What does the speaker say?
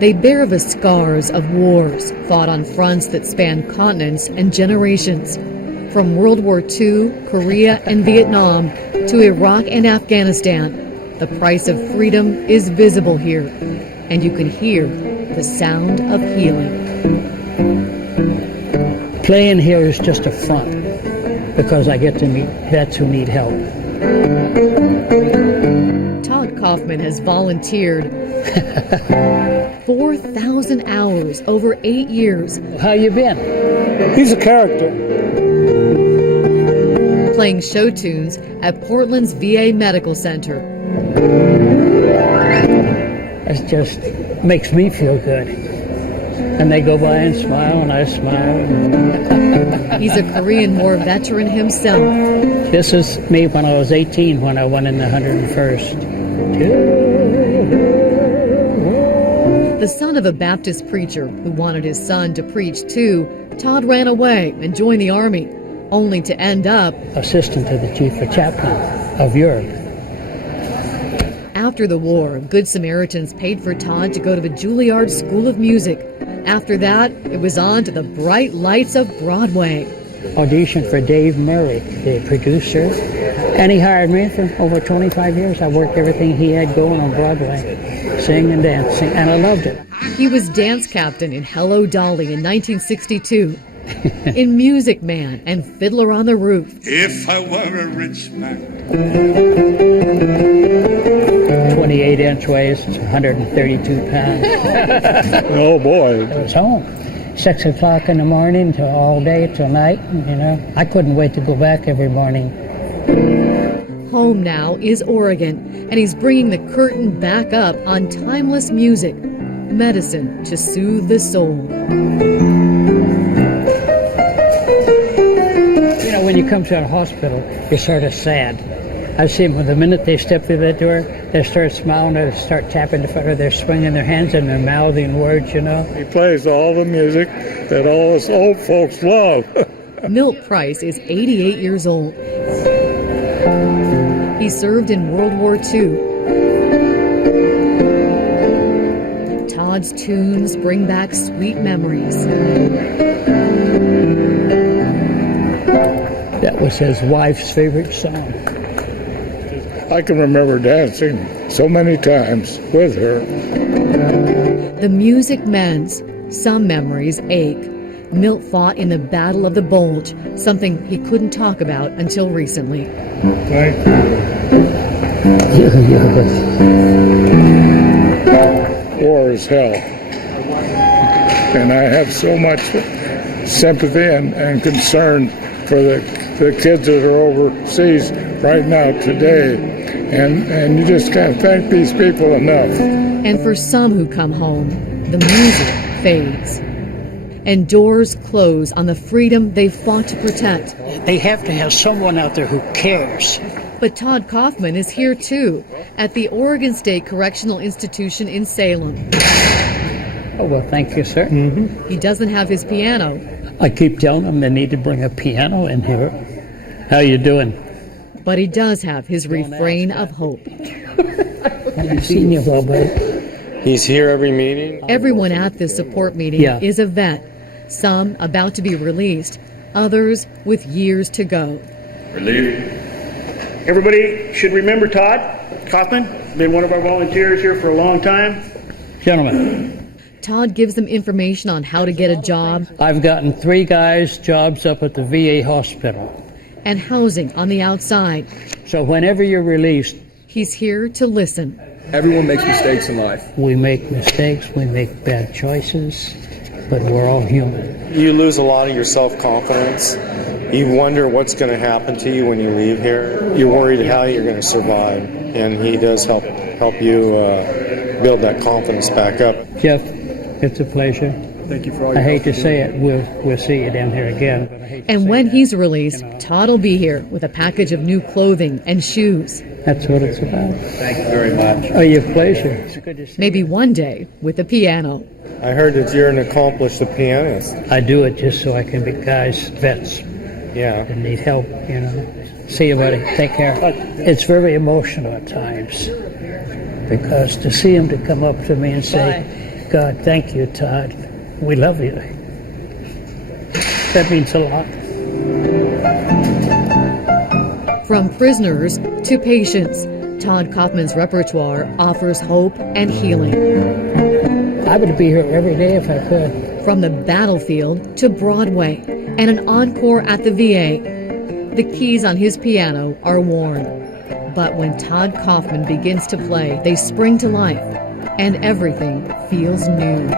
They bear the scars of wars fought on fronts that span continents and generations. From World War II, Korea, and Vietnam to Iraq and Afghanistan, the price of freedom is visible here, and you can hear the sound of healing. Playing here is just a front because I get to meet vets who need help. Todd Kaufman has volunteered 4,000 hours over 8 years. How you been? He's a character. Playing show tunes at Portland's VA Medical Center. It just makes me feel good. And they go by and smile, and I smile. He's a Korean War veteran himself. This is me when I was 18, when I went in the 101st. The son of a Baptist preacher who wanted his son to preach too, Todd ran away and joined the Army, only to end up assistant to the chief of chaplain of Europe. After the war, Good Samaritans paid for Todd to go to the Juilliard School of Music. After that, it was on to the bright lights of Broadway. Auditioned for Dave Murray, the producer, and he hired me for over 25 years. I worked everything he had going on Broadway, singing and dancing, and I loved it. He was dance captain in Hello Dolly in 1962, in Music Man and Fiddler on the Roof. If I were a rich man. 28-inch waist, 132 pounds. Oh, boy. I was home. 6 o'clock in the morning till all day till night, you know. I couldn't wait to go back every morning. Home now is Oregon, and he's bringing the curtain back up on timeless music, medicine to soothe the soul. You know, when you come to a hospital, you're sort of sad. I see them the minute they step through that door, they start smiling, or they start tapping the foot, or they're swinging their hands and they're mouthing words, you know. He plays all the music that all us old folks love. Milt Price is 88 years old. He served in World War II. Todd's tunes bring back sweet memories. That was his wife's favorite song. I can remember dancing so many times with her. The music mends. Some memories ache. Milt fought in the Battle of the Bulge, something he couldn't talk about until recently. Thank you. War is hell. And I have so much sympathy and concern for the kids that are overseas right now today. And you just can't thank these people enough. And for some who come home, the music fades. And doors close on the freedom they fought to protect. They have to have someone out there who cares. But Todd Kaufman is here too, at the Oregon State Correctional Institution in Salem. Oh, well, thank you, sir. Mm-hmm. He doesn't have his piano. I keep telling them they need to bring a piano in here. How you doing? But he does have his refrain of hope. I've seen you, Robert. He's here every meeting. Everyone at this support meeting is a vet. Some about to be released, others with years to go. Relief. Everybody should remember Todd Kaufman, been one of our volunteers here for a long time. Gentlemen. Todd gives them information on how to get a job. I've gotten 3 guys jobs up at the VA hospital. And housing on the outside. So whenever you're released, he's here to listen. Everyone makes mistakes in life. We make mistakes, we make bad choices, but we're all human. You lose a lot of your self-confidence. You wonder what's going to happen to you when you leave here. You're worried how you're going to survive, and he does help you build that confidence back up. Jeff, it's a pleasure. Thank you for all your I hate to say it, we'll see you down here again. But I hate to and say when that, he's released, Todd will be here with a package of new clothing and shoes. That's what it's about. Thank you very much. Oh, your pleasure. It's good to see Maybe you. one day with a piano. I heard that you're an accomplished pianist. I do it just so I can be guys, vets, Yeah. and need help, you know. See you, buddy. Take care. It's very emotional at times because to see him to come up to me and say, God, thank you, Todd. We love you. That means a lot. From prisoners to patients, Todd Kaufman's repertoire offers hope and healing. I would be here every day if I could. From the battlefield to Broadway and an encore at the VA, the keys on his piano are worn. But when Todd Kaufman begins to play, they spring to life, and everything feels new.